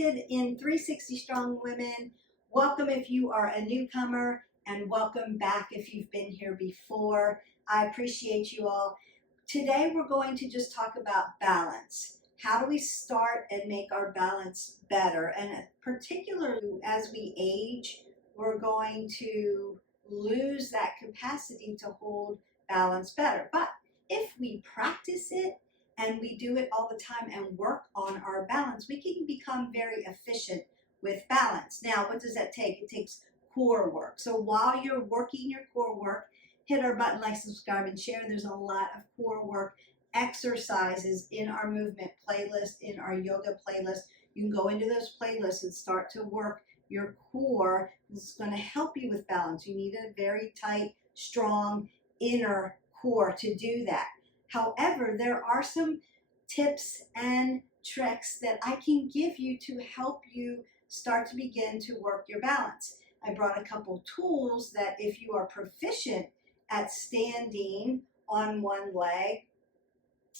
interested in 360 Strong Women, welcome if you are a newcomer, and welcome back if you've been here before. I appreciate you all. Today we're going to just talk about balance. How do we start and make our balance better? And particularly as we age, we're going to lose that capacity to hold balance better. But if we practice it and we do it all the time and work on our balance, we can become very efficient with balance. Now, what does that take? It takes core work. So while you're working your core work, hit our button, like, subscribe, and share. There's a lot of core work exercises in our movement playlist, in our yoga playlist. You can go into those playlists and start to work your core. This is going to help you with balance. You need a very tight, strong inner core to do that. However, there are some tips and tricks that I can give you to help you start to begin to work your balance. I brought a couple tools that if you are proficient at standing on one leg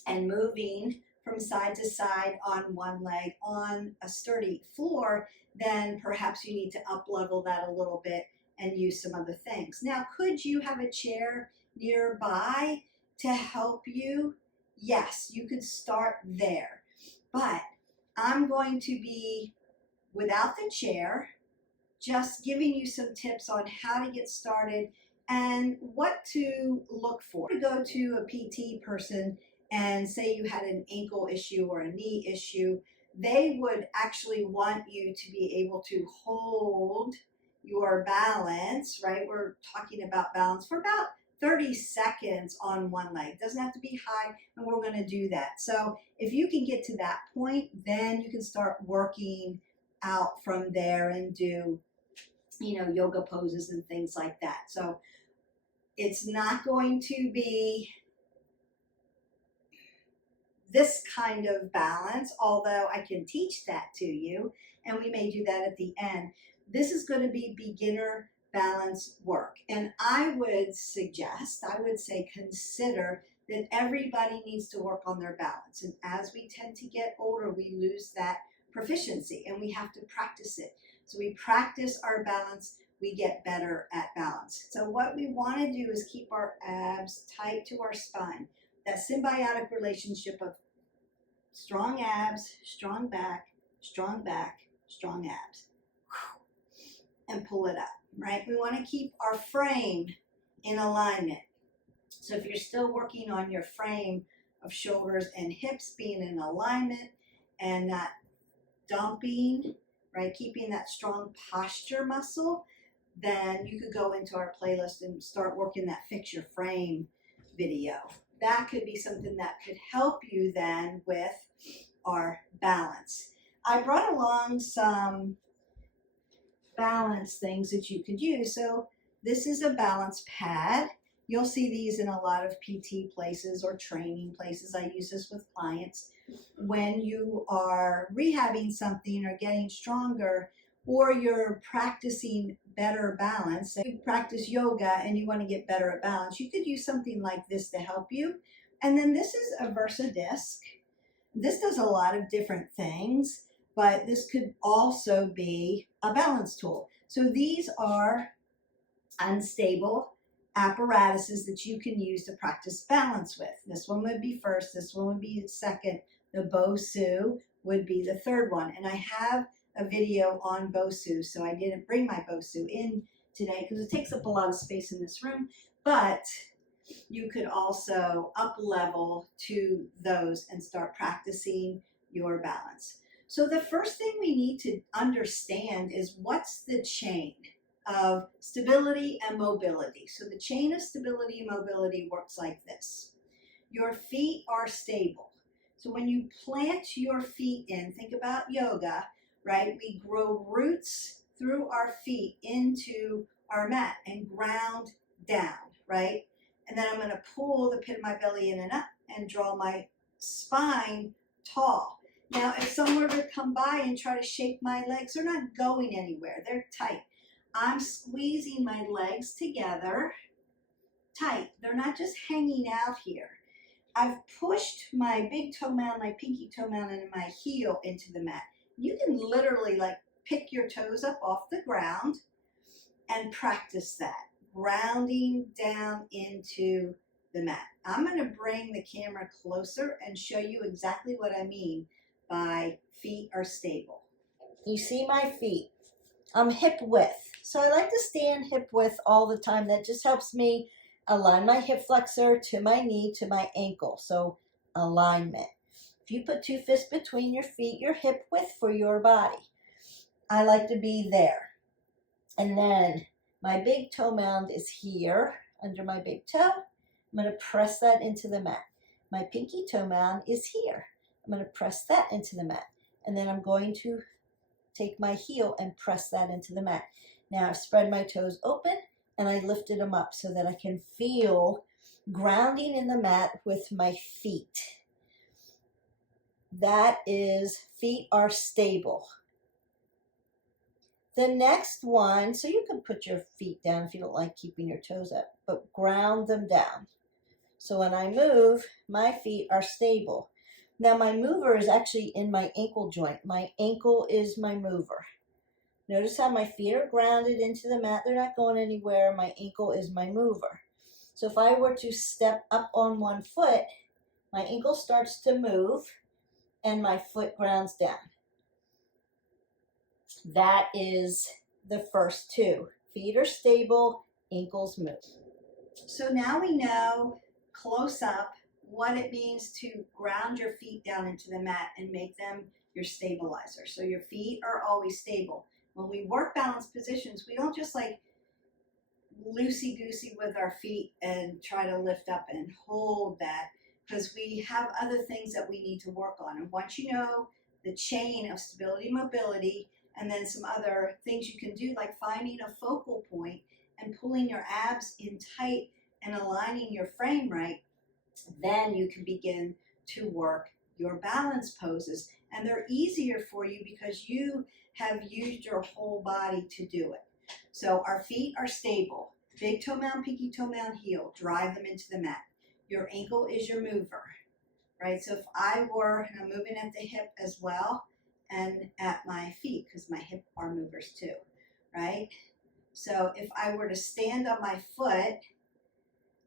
and moving from side to side on one leg on a sturdy floor, then perhaps you need to up level that a little bit and use some other things. Now, could you have a chair nearby to help you? Yes, you could start there. But I'm going to be without the chair, just giving you some tips on how to get started and what to look for. To go to a PT person and say you had an ankle issue or a knee issue, they would actually want you to be able to hold your balance, right? We're talking about balance for about 30 seconds on one leg. It doesn't have to be high, and we're going to do that. So if you can get to that point, then you can start working out from there and do, yoga poses and things like that. So it's not going to be this kind of balance, although I can teach that to you, and we may do that at the end. This is going to be beginner balance work. And I would say consider that everybody needs to work on their balance. And as we tend to get older, we lose that proficiency and we have to practice it. So we practice our balance, we get better at balance. So what we want to do is keep our abs tight to our spine. That symbiotic relationship of strong abs, strong back, strong back, strong abs. And pull it up, right? We want to keep our frame in alignment. So if you're still working on your frame of shoulders and hips being in alignment and not dumping, right? Keeping that strong posture muscle, then you could go into our playlist and start working that Fix Your Frame video. That could be something that could help you then with our balance. I brought along some balance things that you could use. So this is a balance pad. You'll see these in a lot of PT places or training places. I use this with clients. When you are rehabbing something or getting stronger, or you're practicing better balance, you practice yoga and you want to get better at balance, you could use something like this to help you. And then this is a Versa disc. This does a lot of different things, but this could also be a balance tool. So these are unstable apparatuses that you can use to practice balance with. This one would be first, this one would be second, the Bosu would be the third one. And I have a video on Bosu, so I didn't bring my Bosu in today because it takes up a lot of space in this room, but you could also up level to those and start practicing your balance. So the first thing we need to understand is what's the chain of stability and mobility. So the chain of stability and mobility works like this. Your feet are stable. So when you plant your feet in, think about yoga, right? We grow roots through our feet into our mat and ground down, right? And then I'm going to pull the pit of my belly in and up and draw my spine tall. Now, if someone were to come by and try to shake my legs, they're not going anywhere. They're tight. I'm squeezing my legs together tight. They're not just hanging out here. I've pushed my big toe mound, my pinky toe mound, and my heel into the mat. you can literally like pick your toes up off the ground and practice that, grounding down into the mat. I'm going to bring the camera closer and show you exactly what I mean by feet are stable. You see my feet. I'm hip width. So I like to stand hip width all the time. That just helps me align my hip flexor to my knee to my ankle. So alignment. If you put 2 fists between your feet, you're hip width for your body. I like to be there. And then my big toe mound is here under my big toe. I'm going to press that into the mat. My pinky toe mound is here. I'm going to press that into the mat. And then I'm going to take my heel and press that into the mat. Now I've spread my toes open and I lifted them up so that I can feel grounding in the mat with my feet. That is, feet are stable. The next one, so you can put your feet down if you don't like keeping your toes up, but ground them down. So when I move, my feet are stable. Now my mover is actually in my ankle joint. My ankle is my mover. Notice how my feet are grounded into the mat. They're not going anywhere. My ankle is my mover. So if I were to step up on one foot, my ankle starts to move and my foot grounds down. That is the first two. Feet are stable, ankles move. So now we know close up what it means to ground your feet down into the mat and make them your stabilizer. So your feet are always stable. When we work balanced positions, we don't just like loosey-goosey with our feet and try to lift up and hold that, because we have other things that we need to work on. And once you know the chain of stability, mobility, and then some other things you can do, like finding a focal point and pulling your abs in tight and aligning your frame right, then you can begin to work your balance poses. And they're easier for you because you have used your whole body to do it. So our feet are stable. Big toe mound, pinky toe mound, heel. Drive them into the mat. Your ankle is your mover, right? So if I were, and I'm moving at the hip as well, and at my feet, because my hip are movers too, right? So if I were to stand on my foot,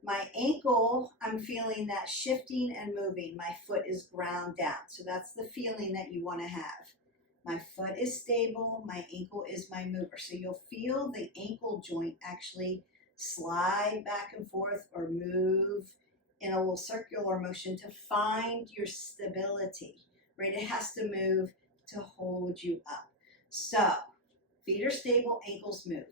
my ankle, I'm feeling that shifting and moving. My foot is ground down. So that's the feeling that you want to have. My foot is stable. My ankle is my mover. So you'll feel the ankle joint actually slide back and forth or move in a little circular motion to find your stability, right? It has to move to hold you up. So feet are stable, ankles move.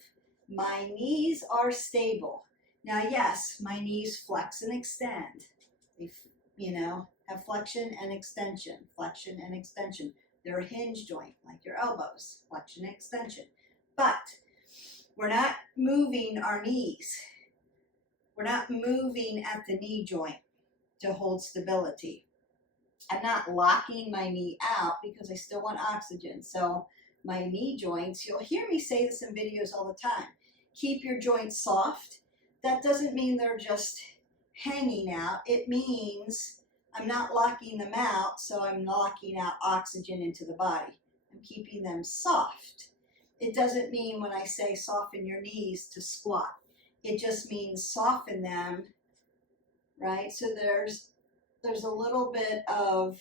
My knees are stable. Now, yes, my knees flex and extend. They, have flexion and extension, flexion and extension. They're a hinge joint, like your elbows, flexion and extension. But we're not moving our knees. We're not moving at the knee joint to hold stability. I'm not locking my knee out because I still want oxygen. So my knee joints, you'll hear me say this in videos all the time, keep your joints soft. That doesn't mean they're just hanging out. It means I'm not locking them out, so I'm locking out oxygen into the body. I'm keeping them soft. It doesn't mean when I say soften your knees to squat. It just means soften them, right? So there's a little bit of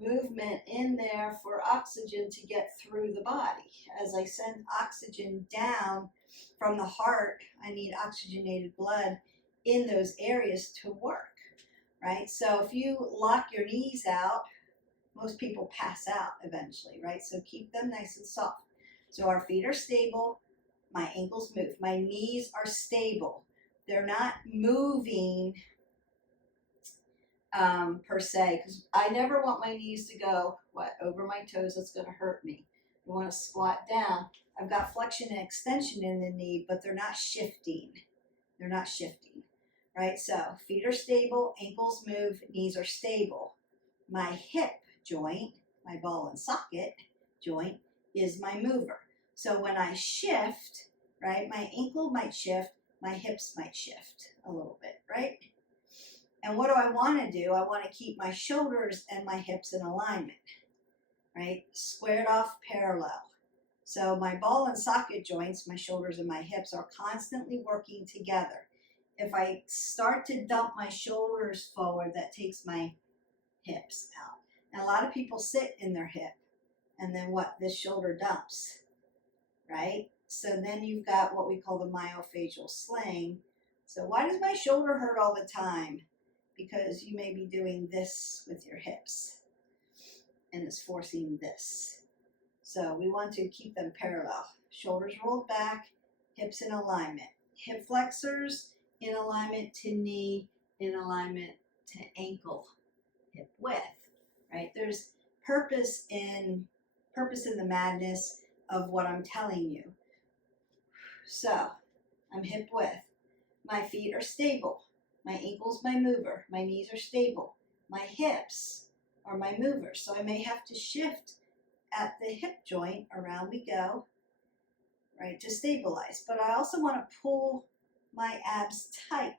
movement in there for oxygen to get through the body. As I send oxygen down from the heart, I need oxygenated blood in those areas to work, right? So if you lock your knees out, most people pass out eventually, right? So keep them nice and soft. So our feet are stable, my ankles move. My knees are stable. They're not moving per se, because I never want my knees to go, over my toes. That's going to hurt me. I want to squat down. I've got flexion and extension in the knee, but they're not shifting. They're not shifting, right? So feet are stable, ankles move, knees are stable. My hip joint, my ball and socket joint, is my mover. So when I shift, right, my ankle might shift, my hips might shift a little bit, right? And what do I want to do? I want to keep my shoulders and my hips in alignment. right? Squared off parallel. So my ball and socket joints, my shoulders and my hips, are constantly working together. If I start to dump my shoulders forward, that takes my hips out. And a lot of people sit in their hip, and then what? This shoulder dumps, right? So then you've got what we call the myofascial sling. So why does my shoulder hurt all the time? Because you may be doing this with your hips, and it's forcing this. So we want to keep them parallel. Shoulders rolled back, hips in alignment. Hip flexors in alignment to knee, in alignment to ankle, hip width, right? There's purpose in the madness of what I'm telling you. So I'm hip width. My feet are stable. My ankle's my mover. My knees are stable. My hips are my movers. So I may have to shift at the hip joint, around we go, right, to stabilize. But I also want to pull my abs tight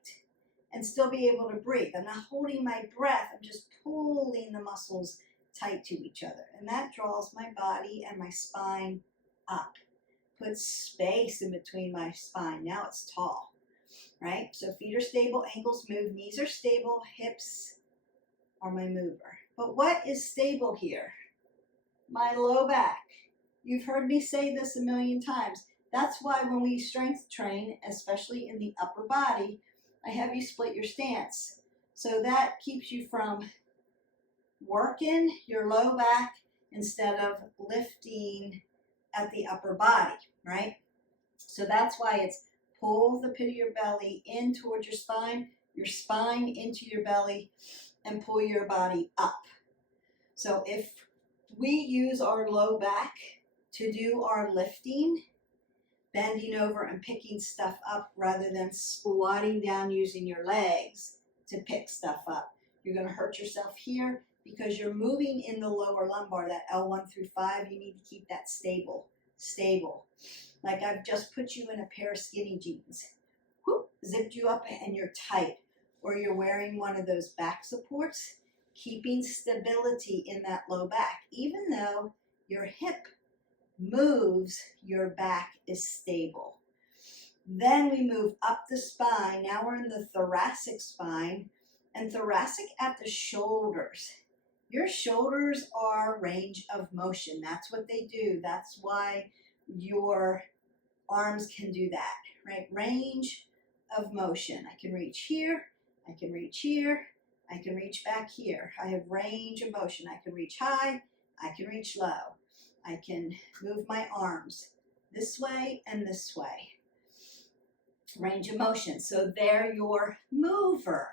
and still be able to breathe. I'm not holding my breath, I'm just pulling the muscles tight to each other. And that draws my body and my spine up, puts space in between my spine. Now it's tall, right? So feet are stable, ankles move, knees are stable, hips are my mover. But what is stable here? My low back. You've heard me say this a million times. That's why when we strength train, especially in the upper body, I have you split your stance. So that keeps you from working your low back instead of lifting at the upper body, right? So that's why it's pull the pit of your belly in towards your spine into your belly, and pull your body up. So if we use our low back to do our lifting, bending over and picking stuff up rather than squatting down using your legs to pick stuff up. You're going to hurt yourself here because you're moving in the lower lumbar, that L1 through 5. You need to keep that stable. Like I've just put you in a pair of skinny jeans. Whoop, zipped you up and you're tight. Or you're wearing one of those back supports, keeping stability in that low back. Even though your hip moves, your back is stable. Then we move up the spine. Now we're in the thoracic spine, and thoracic at the shoulders. Your shoulders are range of motion. That's what they do. That's why your arms can do that, right? Range of motion. I can reach here, I can reach here, I can reach back here. I have range of motion. I can reach high, I can reach low. I can move my arms this way and this way. Range of motion. So they're your mover,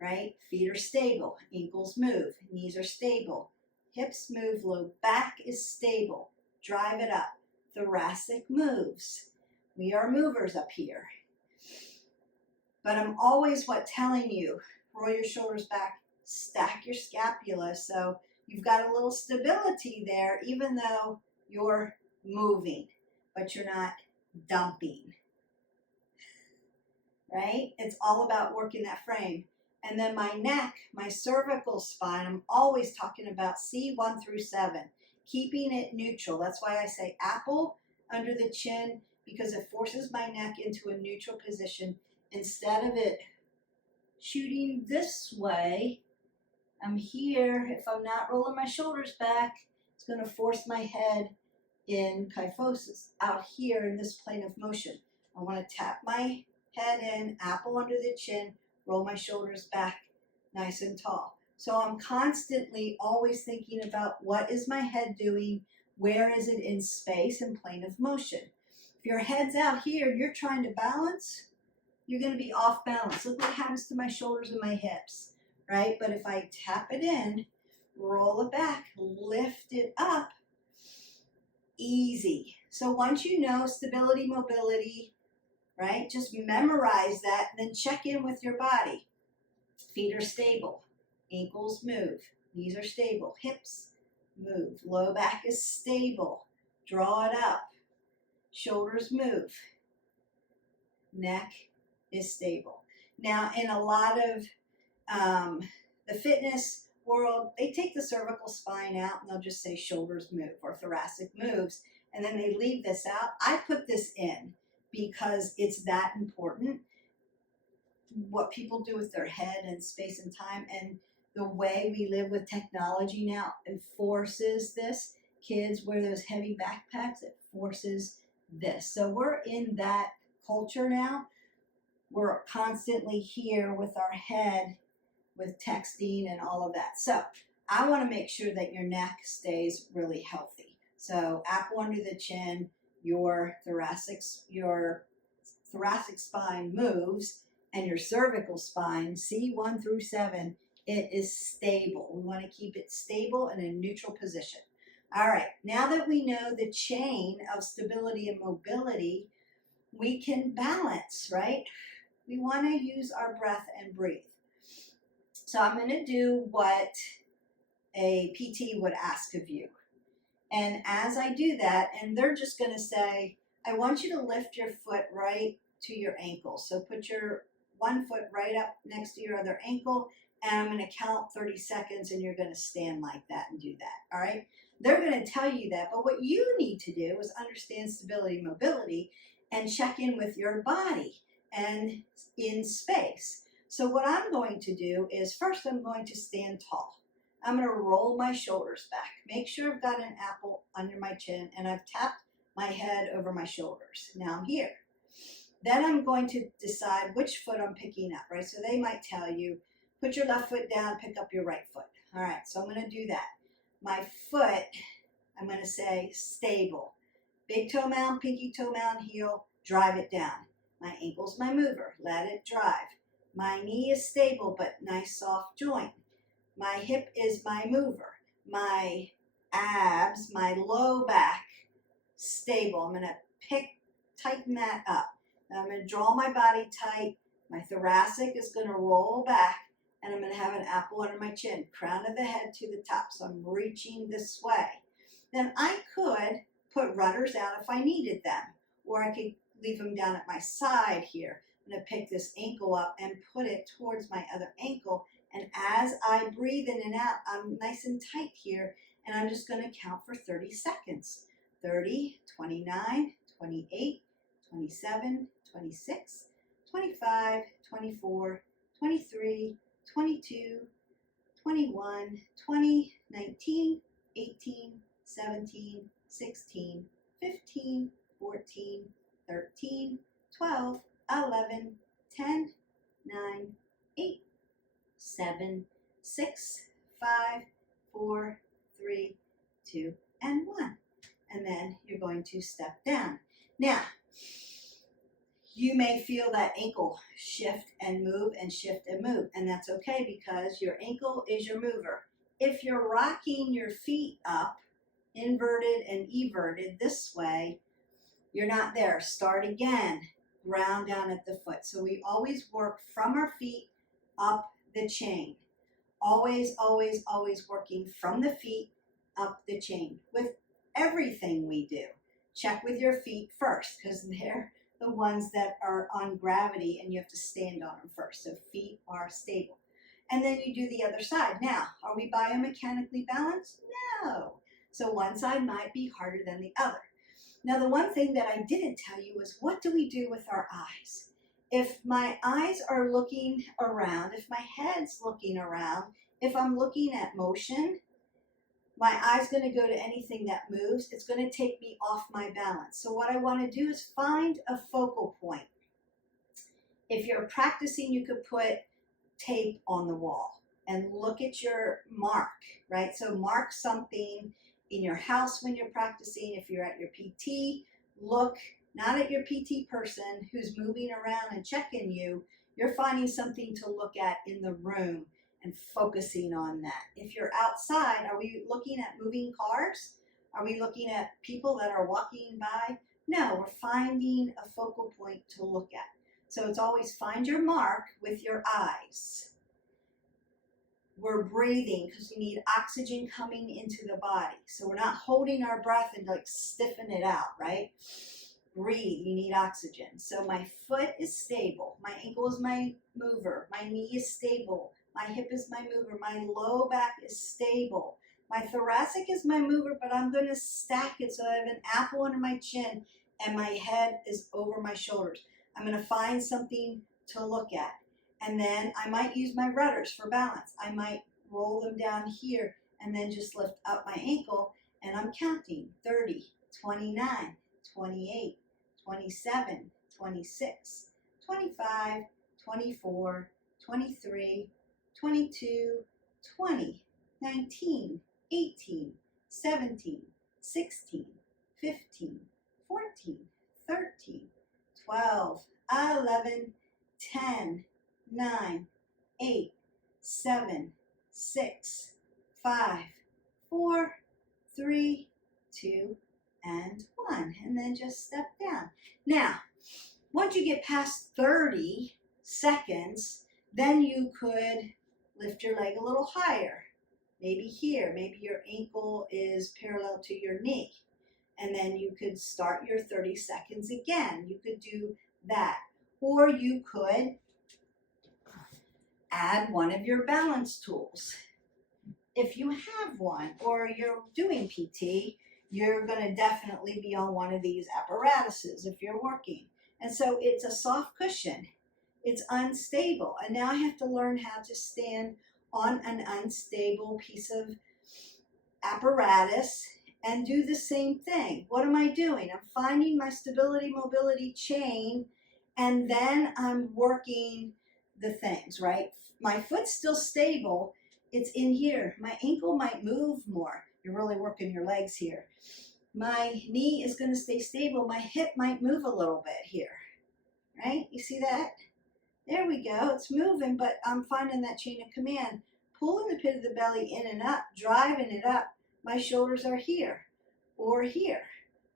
right? Feet are stable, ankles move, knees are stable, hips move, low back is stable. Drive it up. Thoracic moves. We are movers up here. But I'm always telling you, roll your shoulders back, stack your scapula, so you've got a little stability there, even though you're moving, but you're not dumping, right? It's all about working that frame. And then my neck, my cervical spine, I'm always talking about C1 through 7, keeping it neutral. That's why I say apple under the chin, because it forces my neck into a neutral position. Instead of it shooting this way, I'm here. If I'm not rolling my shoulders back, it's going to force my head in kyphosis, out here in this plane of motion. I want to tap my head in, apple under the chin, roll my shoulders back nice and tall. So I'm constantly always thinking about what is my head doing, where is it in space and plane of motion. If your head's out here and you're trying to balance, you're going to be off balance. Look what happens to my shoulders and my hips, right? But if I tap it in, roll it back, lift it up, easy. So once you know stability, mobility, right, just memorize that, and then check in with your body. Feet are stable, ankles move, knees are stable, hips move, low back is stable, draw it up, shoulders move, neck is stable. Now, in a lot of the fitness world, they take the cervical spine out and they'll just say shoulders move or thoracic moves, and then they leave this out. I put this in because it's that important. What people do with their head and space and time, and the way we live with technology now, it forces this. Kids wear those heavy backpacks, it forces this. So we're in that culture now. We're constantly here with our head, with texting and all of that. So I want to make sure that your neck stays really healthy. So apple under the chin, your thoracic spine moves, and your cervical spine, C1 through 7, it is stable. We want to keep it stable and in a neutral position. All right, now that we know the chain of stability and mobility, we can balance, right? We want to use our breath and breathe. So I'm going to do what a PT would ask of you. And as I do that, and they're just going to say, I want you to lift your foot right to your ankle. So put your one foot right up next to your other ankle, and I'm going to count 30 seconds, and you're going to stand like that and do that, all right? They're going to tell you that, but what you need to do is understand stability and mobility and check in with your body and in space. So what I'm going to do is first I'm going to stand tall. I'm going to roll my shoulders back. Make sure I've got an apple under my chin and I've tapped my head over my shoulders. Now I'm here. Then I'm going to decide which foot I'm picking up, right? So they might tell you, put your left foot down, pick up your right foot. All right, so I'm going to do that. My foot, I'm going to say stable. Big toe mound, pinky toe mound, heel, drive it down. My ankle's my mover, let it drive. My knee is stable, but nice soft joint. My hip is my mover. My abs, my low back, stable. I'm going to tighten that up. Now I'm going to draw my body tight. My thoracic is going to roll back, and I'm going to have an apple under my chin, crown of the head to the top. So I'm reaching this way. Then I could put rudders out if I needed them, or I could leave them down at my side here. I'm going to pick this ankle up and put it towards my other ankle. And as I breathe in and out, I'm nice and tight here, and I'm just going to count for 30 seconds. 30, 29, 28, 27, 26, 25, 24, 23, 22, 21, 20, 19, 18, 17, 16, 15, 14, 13, 12, 11, 10, 9, 8, 7, 6, 5, 4, 3, 2, and 1. And then you're going to step down. Now, you may feel that ankle shift and move and shift and move, and that's okay because your ankle is your mover. If you're rocking your feet up, inverted and everted this way, you're not there. Start again, ground down at the foot. So we always work from our feet up the chain. Always, always, always working from the feet up the chain with everything we do. Check with your feet first because they're the ones that are on gravity and you have to stand on them first. So feet are stable. And then you do the other side. Now, are we biomechanically balanced? No. So one side might be harder than the other. Now, the one thing that I didn't tell you is what do we do with our eyes? If my eyes are looking around, if my head's looking around, if I'm looking at motion, my eye's going to go to anything that moves. It's going to take me off my balance. So what I want to do is find a focal point. If you're practicing, you could put tape on the wall and look at your mark, right? So mark something in your house when you're practicing. If you're at your PT, look not at your PT person who's moving around and checking you. You're finding something to look at in the room and focusing on that. If you're outside, are we looking at moving cars? Are we looking at people that are walking by? No, we're finding a focal point to look at. So it's always find your mark with your eyes. We're breathing because we need oxygen coming into the body. So we're not holding our breath and like stiffen it out, right? Breathe, you need oxygen. So my foot is stable. My ankle is my mover. My knee is stable. My hip is my mover. My low back is stable. My thoracic is my mover, but I'm going to stack it so I have an apple under my chin and my head is over my shoulders. I'm going to find something to look at. And then I might use my rudders for balance. I might roll them down here and then just lift up my ankle, and I'm counting 30, 29, 28, 27, 26, 25, 24, 23, 22, 20, 19, 18, 17, 16, 15, 14, 13, 12, 11, 10, 9, 8, 7, 6, 5, 4, 3, 2, and 1. And then just step down. Now, once you get past 30 seconds, then you could lift your leg a little higher. Maybe here, maybe your ankle is parallel to your knee. And then you could start your 30 seconds again. You could do that. Or you could add one of your balance tools. If you have one, or you're doing PT, you're going to definitely be on one of these apparatuses if you're working. And so it's a soft cushion. It's unstable. And now I have to learn how to stand on an unstable piece of apparatus and do the same thing. What am I doing? I'm finding my stability mobility chain, and then I'm working the things, right? My foot's still stable. It's in here. My ankle might move more. You're really working your legs here. My knee is going to stay stable. My hip might move a little bit here, right? You see that? There we go. It's moving, but I'm finding that chain of command. Pulling the pit of the belly in and up, driving it up. My shoulders are here or here,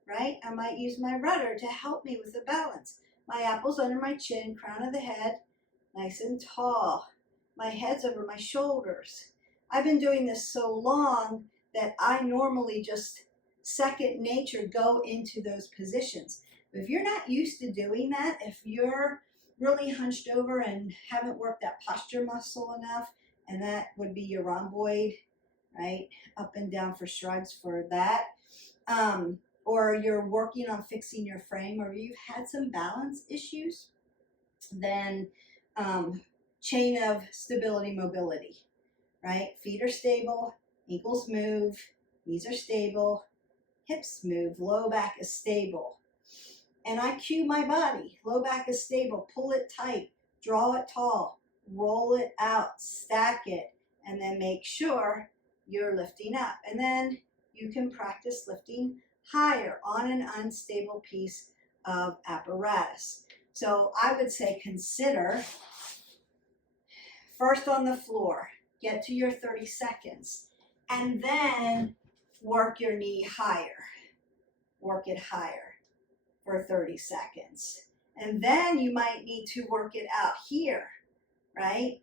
right? I might use my rudder to help me with the balance. My apple's under my chin, crown of the head, nice and tall. My head's over my shoulders. I've been doing this so long that I normally just second nature go into those positions. But if you're not used to doing that, if you're really hunched over and haven't worked that posture muscle enough, and that would be your rhomboid, right? Up and down for shrugs for that. Or you're working on fixing your frame, or you've had some balance issues, then chain of stability mobility, right? Feet are stable, ankles move, knees are stable, hips move, low back is stable. And I cue my body. Low back is stable. Pull it tight. Draw it tall. Roll it out. Stack it. And then make sure you're lifting up. And then you can practice lifting higher on an unstable piece of apparatus. So I would say consider first on the floor. Get to your 30 seconds. And then work your knee higher. Work it higher for 30 seconds. And then you might need to work it out here, right?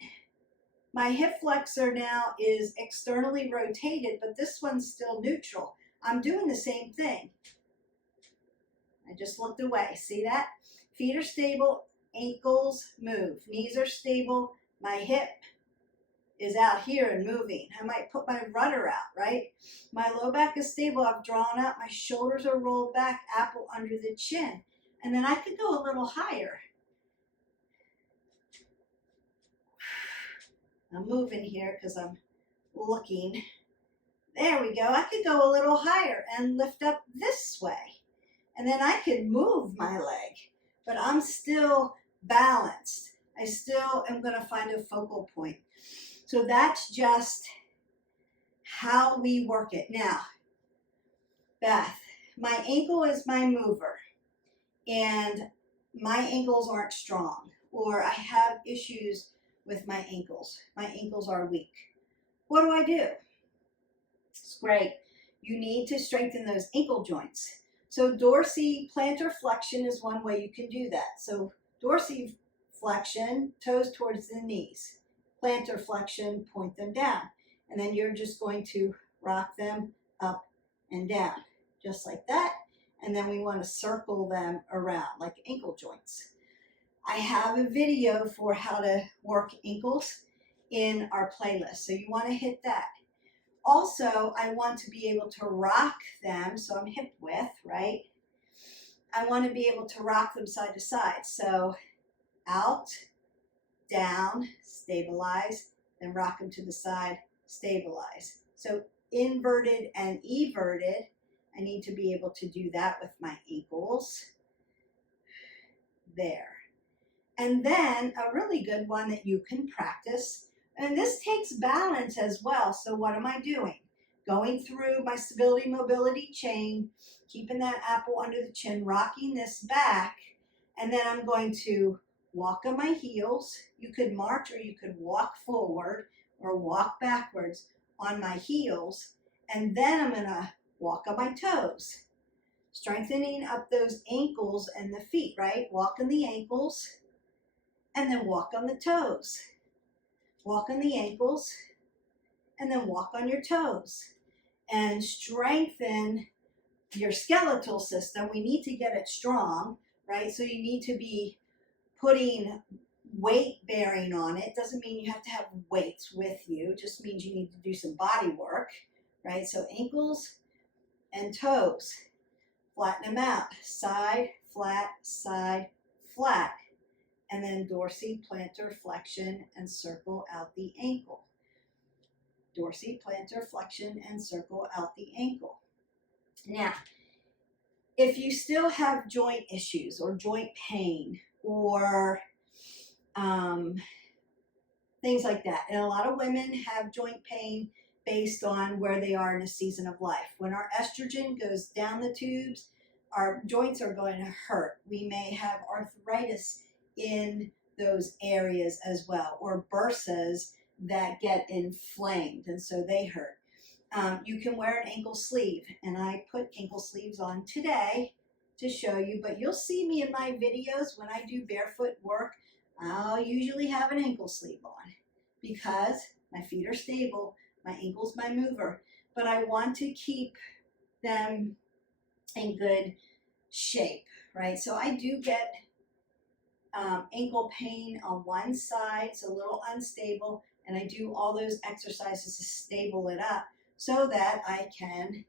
My hip flexor now is externally rotated, but this one's still neutral. I'm doing the same thing. I just looked away. See that? Feet are stable, ankles move. Knees are stable. My hip is out here and moving. I might put my rudder out, right? My low back is stable. I've drawn up. My shoulders are rolled back, apple under the chin. And then I could go a little higher. I'm moving here because I'm looking. There we go. I could go a little higher and lift up this way. And then I could move my leg, but I'm still balanced. I still am going to find a focal point. So that's just how we work it. Now, Beth, my ankle is my mover, and my ankles aren't strong, or I have issues with my ankles. My ankles are weak. What do? It's great. You need to strengthen those ankle joints. So dorsiflexion flexion is one way you can do that. So dorsiflexion, toes towards the knees. Plantar flexion, point them down. And then you're just going to rock them up and down, just like that. And then we want to circle them around like ankle joints. I have a video for how to work ankles in our playlist. So you want to hit that. Also, I want to be able to rock them, so I'm hip width, right? I want to be able to rock them side to side. So out, down, stabilize, then rock them to the side, stabilize. So inverted and everted, I need to be able to do that with my ankles. There. And then a really good one that you can practice, and this takes balance as well. So what am I doing? Going through my stability mobility chain, keeping that apple under the chin, rocking this back, and then I'm going to walk on my heels. You could march or you could walk forward or walk backwards on my heels, and then I'm going to walk on my toes, strengthening up those ankles and the feet, right? Walk on the ankles and then walk on the toes. Walk on the ankles and then walk on your toes. And strengthen your skeletal system. We need to get it strong, right? So you need to be putting weight bearing on it. Doesn't mean you have to have weights with you. It just means you need to do some body work, right? So ankles and toes. Flatten them out. Side, flat, and then dorsiplantar flexion and circle out the ankle. Dorsiplantar flexion and circle out the ankle. Now, if you still have joint issues or joint pain or things like that, and a lot of women have joint pain based on where they are in a season of life. When our estrogen goes down the tubes, our joints are going to hurt. We may have arthritis in those areas as well, or bursas that get inflamed, and so they hurt. You can wear an ankle sleeve, and I put ankle sleeves on today to show you, but you'll see me in my videos when I do barefoot work. I'll usually have an ankle sleeve on because my feet are stable, my ankle's my mover, but I want to keep them in good shape, right? So I do get ankle pain on one side, it's a little unstable, and I do all those exercises to stable it up so that I can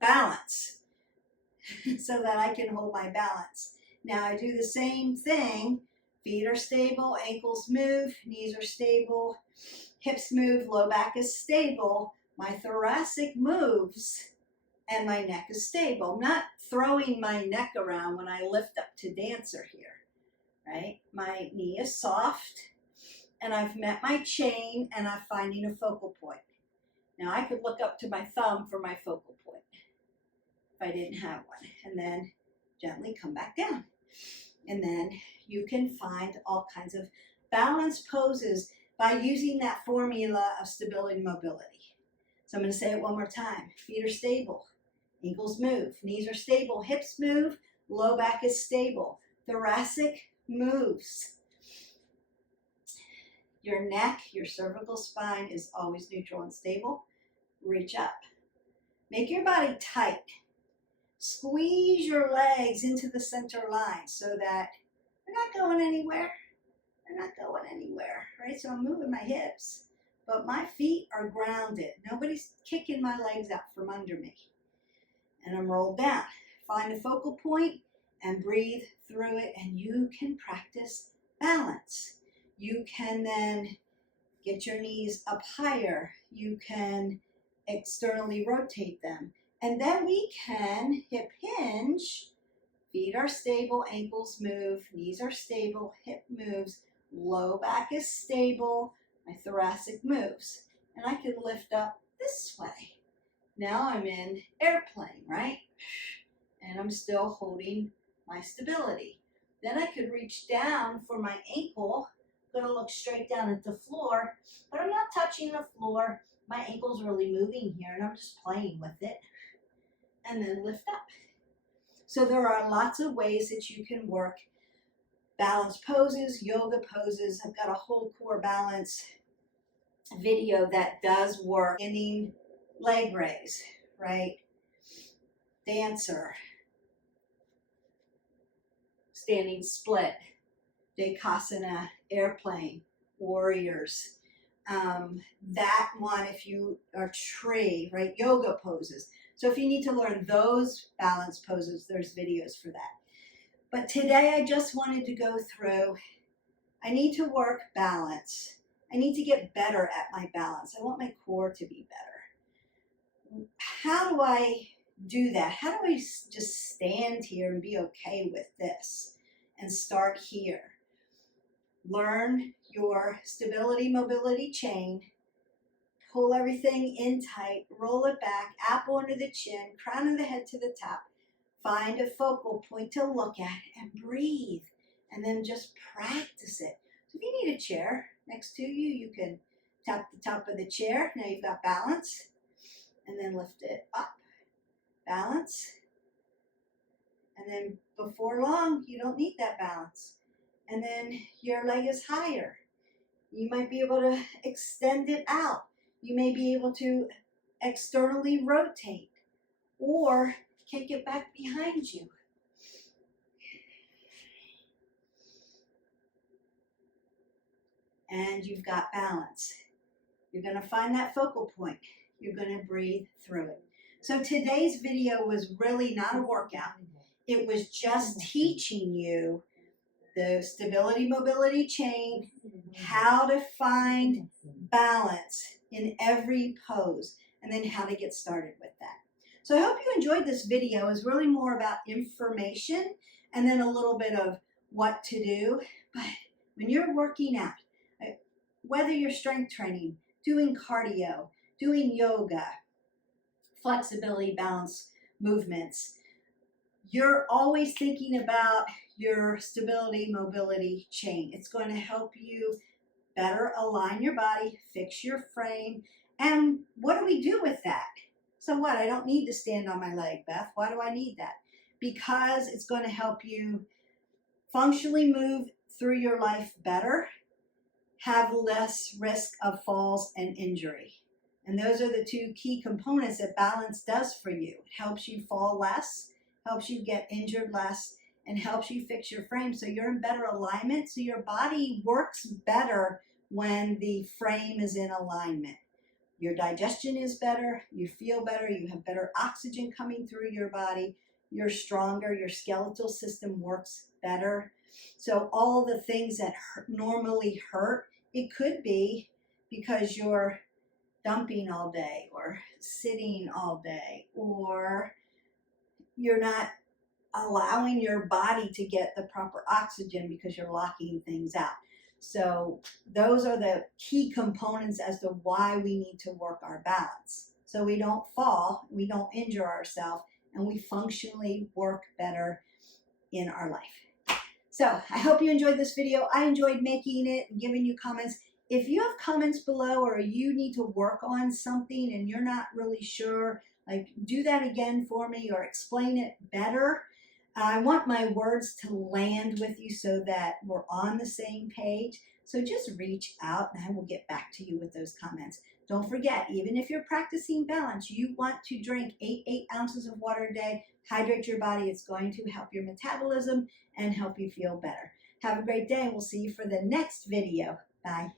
balance, so that I can hold my balance. Now I do the same thing. Feet are stable, ankles move, knees are stable, hips move, low back is stable, my thoracic moves, and my neck is stable. I'm not throwing my neck around when I lift up to dancer here, right? My knee is soft, and I've met my chain, and I'm finding a focal point. Now I could look up to my thumb for my focal point if I didn't have one, and then gently come back down. And then you can find all kinds of balance poses by using that formula of stability and mobility. So I'm going to say it one more time. Feet are stable, ankles move, knees are stable, hips move, low back is stable, thoracic moves. Your neck, your cervical spine is always neutral and stable. Reach up. Make your body tight. Squeeze your legs into the center line so that they're not going anywhere. They're not going anywhere, right? So I'm moving my hips, but my feet are grounded. Nobody's kicking my legs out from under me. And I'm rolled down. Find a focal point and breathe through it, and you can practice balance. You can then get your knees up higher. You can externally rotate them. And then we can hip hinge. Feet are stable, ankles move, knees are stable, hip moves, low back is stable, my thoracic moves. And I can lift up this way. Now I'm in airplane, right? And I'm still holding my stability. Then I could reach down for my ankle. I'm gonna look straight down at the floor, but I'm not touching the floor. My ankle's really moving here, and I'm just playing with it. And then lift up. So there are lots of ways that you can work balance poses, yoga poses. I've got a whole core balance video that does work. Standing leg raise, right? Dancer. Standing split. Dekasana, airplane. warriors. That one, if you are tree, right? Yoga poses. So if you need to learn those balance poses, there's videos for that. But today I just wanted to go through, I need to work balance. I need to get better at my balance. I want my core to be better. How do I do that? How do I just stand here and be okay with this and start here? Learn your stability mobility chain. Pull everything in tight, roll it back, apple under the chin, crown of the head to the top. Find a focal point to look at and breathe, and then just practice it. So if you need a chair next to you, you can tap the top of the chair. Now you've got balance, and then lift it up. Balance, and then before long, you don't need that balance. And then your leg is higher. You might be able to extend it out. You may be able to externally rotate or kick it back behind you. And you've got balance. You're going to find that focal point. You're going to breathe through it. So today's video was really not a workout. It was just teaching you the stability mobility chain, how to find balance in every pose, and then how to get started with that. So I hope you enjoyed this video. It's really more about information and then a little bit of what to do. But when you're working out, whether you're strength training, doing cardio, doing yoga, flexibility, balance movements, you're always thinking about your stability mobility chain. It's going to help you better align your body, fix your frame. And what do we do with that? So what? I don't need to stand on my leg, Beth. Why do I need that? Because it's going to help you functionally move through your life better, have less risk of falls and injury. And those are the two key components that balance does for you. It helps you fall less, helps you get injured less, and helps you fix your frame so you're in better alignment, so your body works better when the frame is in alignment. Your digestion is better, you feel better, you have better oxygen coming through your body, you're stronger, your skeletal system works better. So all the things that normally hurt, it could be because you're dumping all day or sitting all day, or you're not allowing your body to get the proper oxygen because you're locking things out. So those are the key components as to why we need to work our balance. So we don't fall, we don't injure ourselves, and we functionally work better in our life. So I hope you enjoyed this video. I enjoyed making it and giving you comments. If you have comments below or you need to work on something and you're not really sure, like do that again for me or explain it better. I want my words to land with you so that we're on the same page. So just reach out and I will get back to you with those comments. Don't forget, even if you're practicing balance, you want to drink 8 ounces of water a day. Hydrate your body. It's going to help your metabolism and help you feel better. Have a great day and we'll see you for the next video. Bye.